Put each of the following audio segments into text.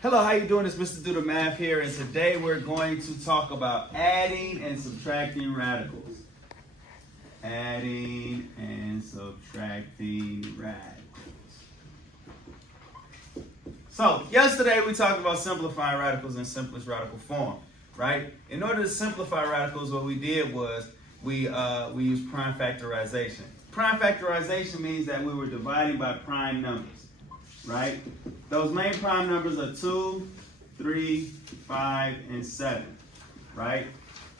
Hello, how you doing? It's Mr. Do the Math here, and today we're going to talk about adding and subtracting radicals. Adding and subtracting radicals. So, yesterday we talked about simplifying radicals in simplest radical form, right? In order to simplify radicals, what we did was we used prime factorization. Prime factorization means that we were dividing by prime numbers. Right? Those main prime numbers are 2, 3, 5, and 7. Right?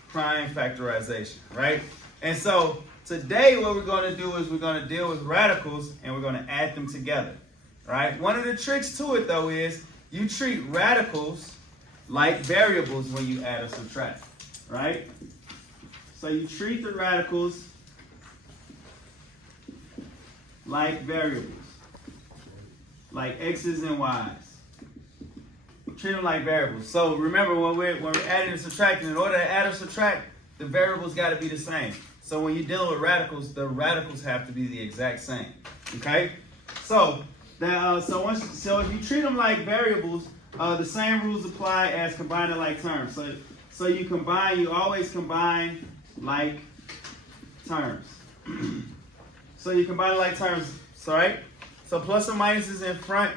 Prime factorization. Right? And so today what we're going to do is we're going to deal with radicals and we're going to add them together. Right? One of the tricks to it though is you treat radicals like variables when you add or subtract. Right? So you treat the radicals like variables. Like x's and y's. Treat them like variables. So remember, when we're adding and subtracting, in order to add or subtract, the variables got to be the same. So when you're dealing with radicals, the radicals have to be the exact same. Okay? So if you treat them like variables, the same rules apply as combining like terms. So you always combine like terms. So you combine like terms, right? So plus or minus is in front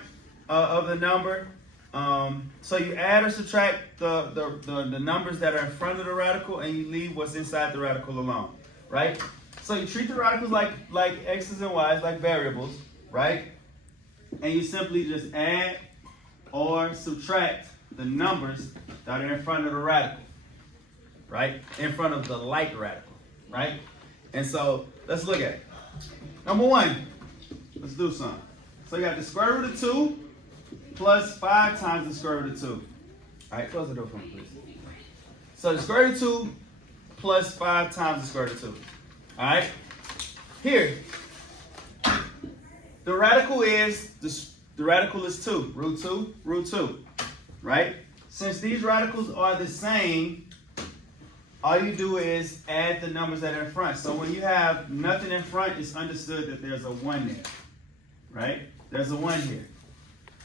of the number. So you add or subtract the numbers that are in front of the radical, and you leave what's inside the radical alone, right? So you treat the radicals like x's and y's, like variables, right? And you simply just add or subtract the numbers that are in front of the radical, right? In front of the like radical, right? And so let's look at it. Number one. Let's do something. So you got the square root of 2 plus 5 times the square root of 2. All right, close the door for me, please. So the square root of 2 plus 5 times the square root of 2. All right? Here, the radical is 2, root 2, right? Since these radicals are the same, all you do is add the numbers that are in front. So when you have nothing in front, it's understood that there's a 1 there. Right? There's a 1 here.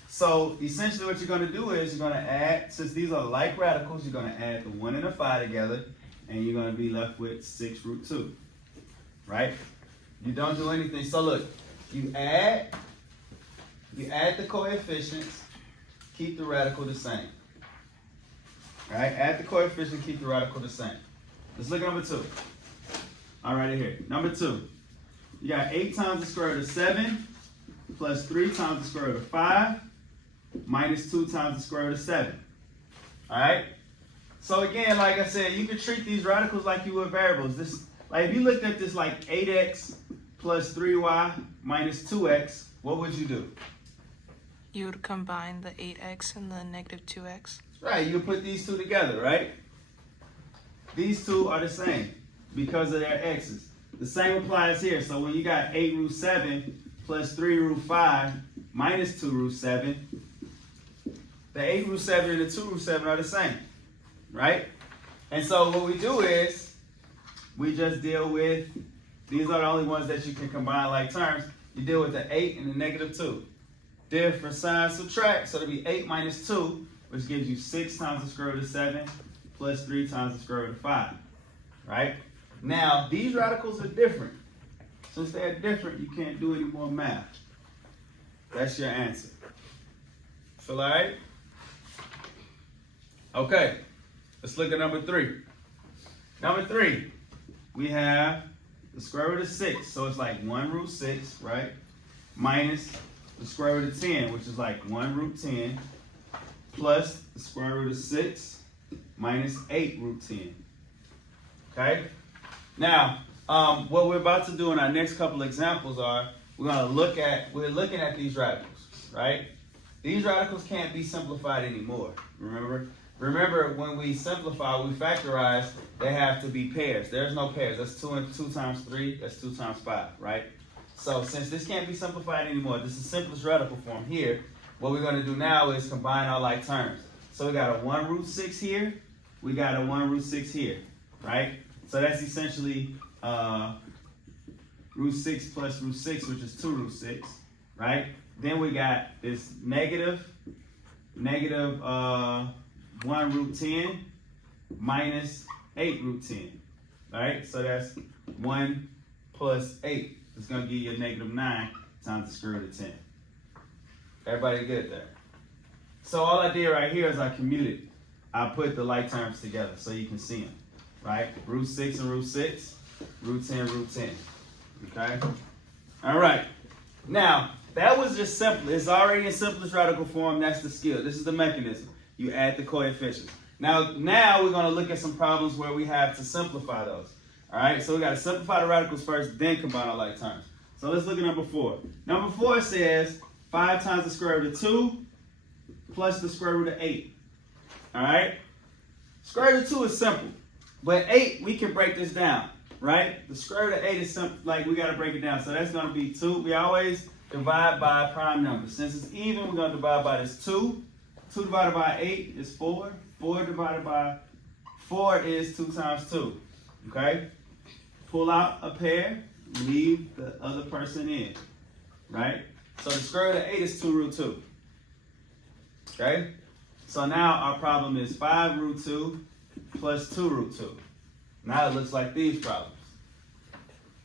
So essentially what you're going to do is you're going to add, since these are like radicals, you're going to add the 1 and the 5 together, and you're going to be left with 6 root 2. Right? You don't do anything. So look, you add the coefficients, keep the radical the same. All right? Add the coefficient, keep the radical the same. Let's look at number 2. All right, right here. Number 2. You got 8 times the square root of 7 plus 3 times the square root of 5 minus 2 times the square root of 7. All right? So again, like I said, you can treat these radicals like you would variables. Like if you looked at this like 8x plus 3y minus 2x, what would you do? You would combine the 8x and the negative 2x. Right, you put these two together, right? These two are the same because of their x's. The same applies here. So when you got 8 root 7 plus 3 root 5 minus 2 root 7, the 8 root 7 and the 2 root 7 are the same, right? And so what we do is we just deal with, these are the only ones that you can combine like terms. You deal with the 8 and the negative 2. Different sign, subtract. So it'll be 8 minus 2, which gives you 6 times the square root of 7 plus 3 times the square root of 5, right? Now, these radicals are different. Since they're different, you can't do any more math. That's your answer. Feel all right? Okay, let's look at number 3. Number 3, we have the square root of 6. So it's like 1 root 6, right? Minus the square root of 10, which is like 1 root 10, plus the square root of 6 minus 8 root 10. Okay? Now, what we're about to do in our next couple examples are, we're looking at these radicals, right? These radicals can't be simplified anymore, Remember, when we simplify, we factorize, they have to be pairs. There's no pairs. That's 2 times 3, that's 2 times 5, right? So since this can't be simplified anymore, this is simplest radical form here, what we're going to do now is combine our like terms. So we got a 1 root 6 here, we got a 1 root 6 here, right? So that's essentially root 6 plus root 6, which is 2 root 6, right? Then we got this negative negative 1 root 10 minus 8 root 10. All right, so that's 1 plus 8. It's going to give you a negative 9 times the square root of 10. Everybody good there? So all I did right here is I commuted. I put the like terms together so you can see them, right? Root 6 and root 6, root 10, root 10. Okay? All right. Now, that was just simple. It's already in simplest radical form. That's the skill. This is the mechanism. You add the coefficients. Now we're going to look at some problems where we have to simplify those. All right? So we got to simplify the radicals first, then combine our like terms. So let's look at number 4. Number 4 says 5 times the square root of 2 plus the square root of 8. All right? Square root of 2 is simple. But 8, we can break this down, right? The square root of 8 is simple. Like, we got to break it down. So that's going to be 2. We always divide by a prime number. Since it's even, we're going to divide by this 2. 2 divided by 8 is 4. 4 divided by 4 is 2 times 2. Okay? Pull out a pair. Leave the other person in. Right? So the square root of 8 is 2 root 2. Okay? So now our problem is 5 root 2 plus 2 root 2. Now it looks like these problems.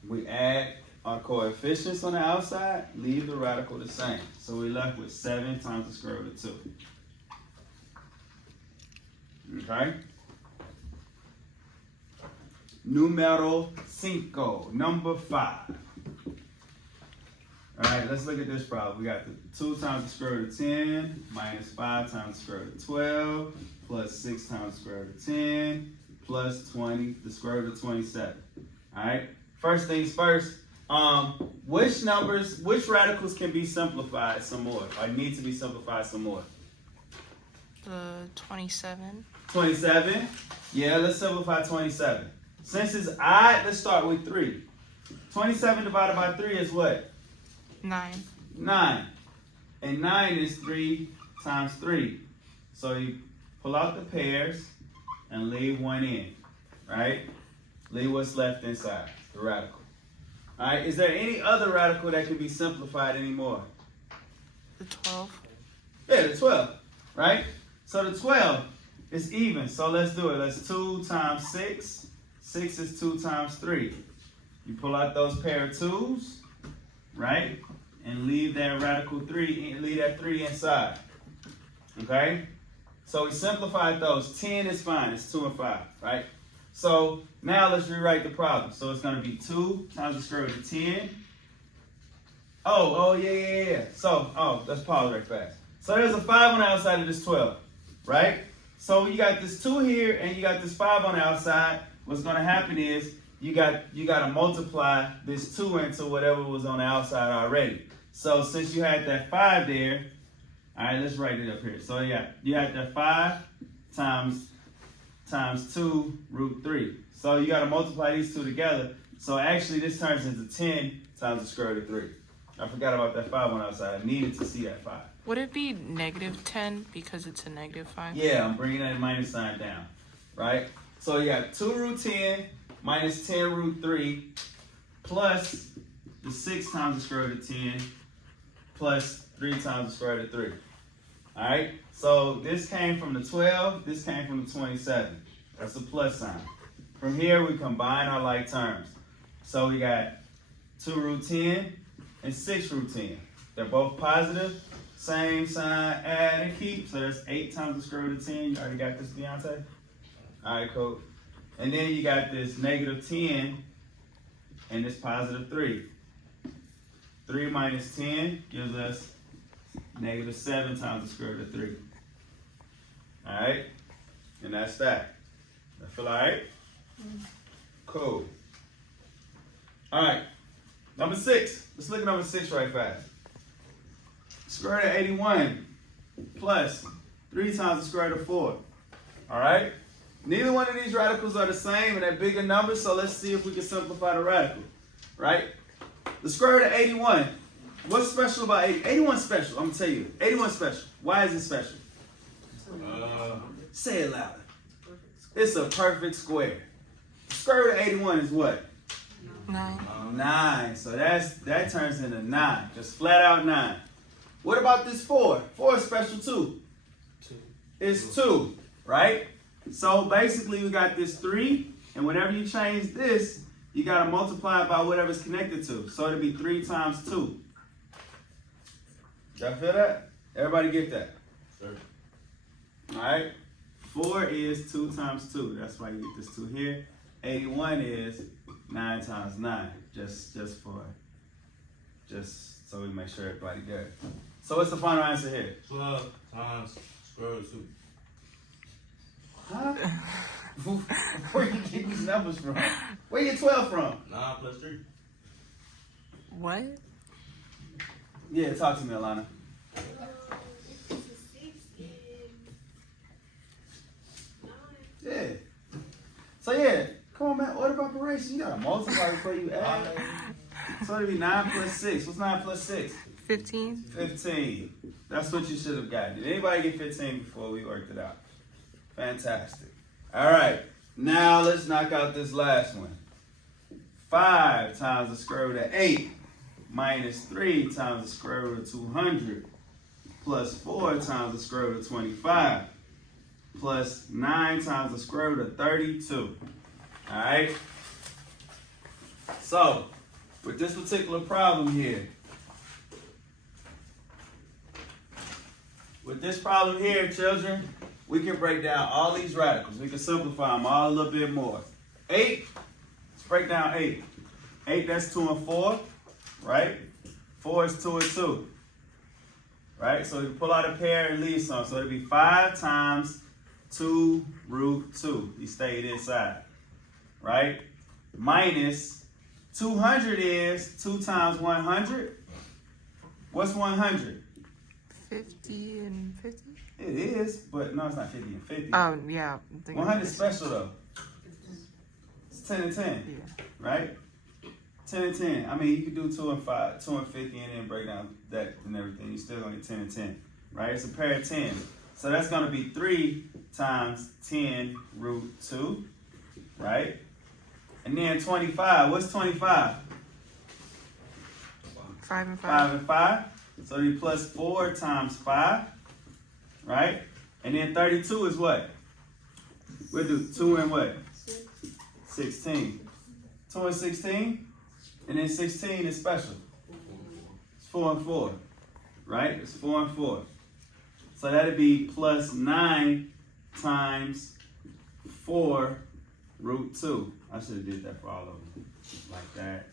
We add our coefficients on the outside, leave the radical the same. So we're left with 7 times the square root of 2. Okay? Numero 5, number 5. All right, let's look at this problem. We got the 2 times the square root of 10 minus 5 times the square root of 12 plus 6 times the square root of 10 plus 20, the square root of 27. All right, first things first, which radicals can be simplified some more or need to be simplified some more? The 27. 27? Yeah, let's simplify 27. Since it's odd, let's start with 3. 27 divided by 3 is what? 9. 9. And 9 is 3 times 3. So you pull out the pairs and leave one in, right? Leave what's left inside, the radical. All right, is there any other radical that can be simplified anymore? The 12. Yeah, the 12, right? So the 12 is even, so let's do it. Let's 2 times 6. 6 is 2 times 3. You pull out those pair of 2s, right? And leave that radical 3, leave that 3 inside. Okay? So we simplified those. 10 is fine. It's 2 and 5, right? So now let's rewrite the problem. So it's going to be 2 times the square root of 10. Yeah. So, let's pause right fast. So there's a 5 on the outside of this 12, right? So you got this 2 here and you got this 5 on the outside. What's going to happen is you got to multiply this 2 into whatever was on the outside already. So since you had that 5 there, all right, let's write it up here. So yeah, you had that 5 times 2 root 3. So you got to multiply these two together. So actually this turns into 10 times the square root of 3. I forgot about that 5 on the outside. I needed to see that 5. Would it be negative 10 because it's a negative 5? Yeah, I'm bringing that minus sign down, right? So you got 2 root 10 minus 10 root 3 plus the 6 times the square root of 10 plus 3 times the square root of 3. All right? So this came from the 12. This came from the 27. That's a plus sign. From here, we combine our like terms. So we got 2 root 10 and 6 root 10. They're both positive. Same sign, add and keep. So that's 8 times the square root of 10. You already got this, Deontay? All right, cool. And then you got this negative 10 and this positive 3. 3 minus 10 gives us negative 7 times the square root of 3. All right? And that's that. That feel all right? Cool. All right. Number 6. Let's look at number 6 right fast. Square root of 81 plus 3 times the square root of 4. All right? Neither one of these radicals are the same and they're bigger numbers, so let's see if we can simplify the radical. Right? The square root of 81. What's special about 80? 81 special. I'm going to tell you. 81 special. Why is it special? Say it louder. It's a perfect square. The square root of 81 is what? 9. 9. So that turns into 9. Just flat out 9. What about this 4? 4 is special too. is 2, right? So basically we got this 3, and whenever you change this, you got to multiply it by whatever it's connected to. So it'll be 3 times 2. Y'all feel that? Everybody get that? Sure. All right. 4 is 2 times 2. That's why you get this 2 here. 81 is 9 times 9. Just so we make sure everybody good. So what's the final answer here? 12 times square root of 2. Huh? Where you get these numbers from? Where you get 12 from? 9 plus 3. What? Yeah, talk to me, Alana. Yeah. So yeah, come on, man. Order of operation. You gotta multiply before you add. So it'll be 9 plus 6. What's 9 plus 6? 15. 15. That's what you should have gotten. Did anybody get 15 before we worked it out? Fantastic. All right. Now let's knock out this last one. 5 times the square root of 8 minus 3 times the square root of 200 plus 4 times the square root of 25 plus 9 times the square root of 32. All right? So, with this particular problem here, children, we can break down all these radicals. We can simplify them all a little bit more. 8, let's break down 8. 8, that's 2 and 4, right? 4 is 2 and 2, right? So we can pull out a pair and leave some. So it'll be 5 times 2 root 2. You stayed inside, right? Minus 200 is 2 times 100. What's 100? 50 and 50? It is, but no, it's not 50 and 50. Yeah. 100 is special though. It's 10 and 10, Yeah. right? 10 and 10. I mean, you could do 2 and 5, 2 and 50, and then break down that and everything. You're still gonna get 10 and 10, right? It's a pair of 10. So that's gonna be 3 times 10 root 2, right? And then 25. What's 25? 5 and 5. 5 and 5. So it'll be plus 4 times 5, right? And then 32 is what? We'll do 2 and what? 16. 2 and 16. And then 16 is special. It's 4 and 4, right? It's 4 and 4. So that'd be plus 9 times 4 root 2. I should have did that for all of them. Like that,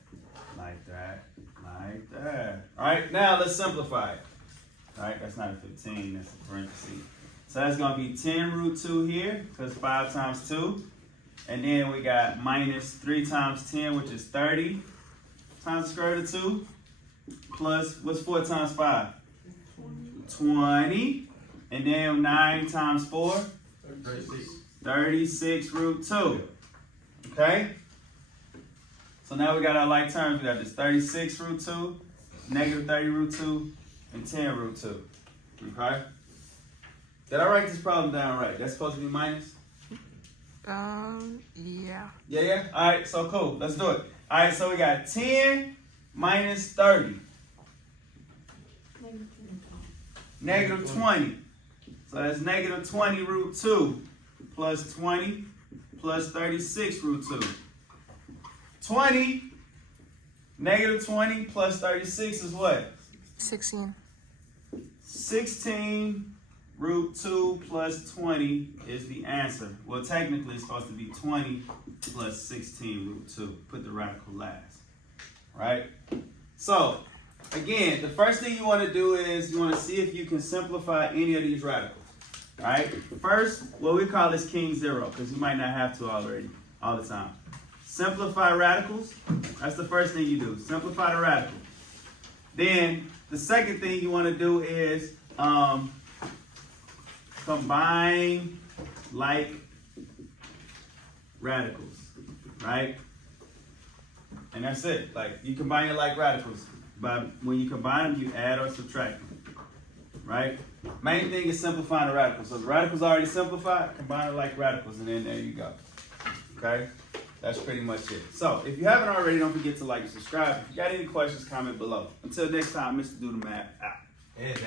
like that, like that. All right, now let's simplify it. All right, that's not a 15, that's a parenthesis. So that's gonna be 10 root 2 here, because 5 times 2. And then we got minus 3 times 10, which is 30 times the square root of 2. Plus, what's 4 times 5? 20. And then 9 times 4? 36. 36 root 2. Okay? So now we got our like terms. We got this 36 root 2, negative 30 root 2, and 10 root 2. Okay? Did I write this problem down right? That's supposed to be minus? Yeah. Yeah? All right, so cool. Let's do it. All right, so we got 10 minus 30. Negative 20. So that's negative 20 root 2 plus 20 plus 36 root 2. 20, negative 20 plus 36 is what? 16. 16 root 2 plus 20 is the answer. Well, technically it's supposed to be 20 plus 16 root 2. Put the radical last, right? So, again, the first thing you want to do is you want to see if you can simplify any of these radicals. All right. First, what we call this king zero, because you might not have to already all the time. Simplify radicals. That's the first thing you do. Simplify the radical. Then the second thing you want to do is combine like radicals, right? And that's it. Like you combine your like radicals. But when you combine them, you add or subtract them, right? Main thing is simplifying the radicals. So the radicals already simplified, combine the like radicals, and then there you go. Okay? That's pretty much it. So if you haven't already, don't forget to like and subscribe. If you got any questions, comment below. Until next time, Mr. Do the Math out.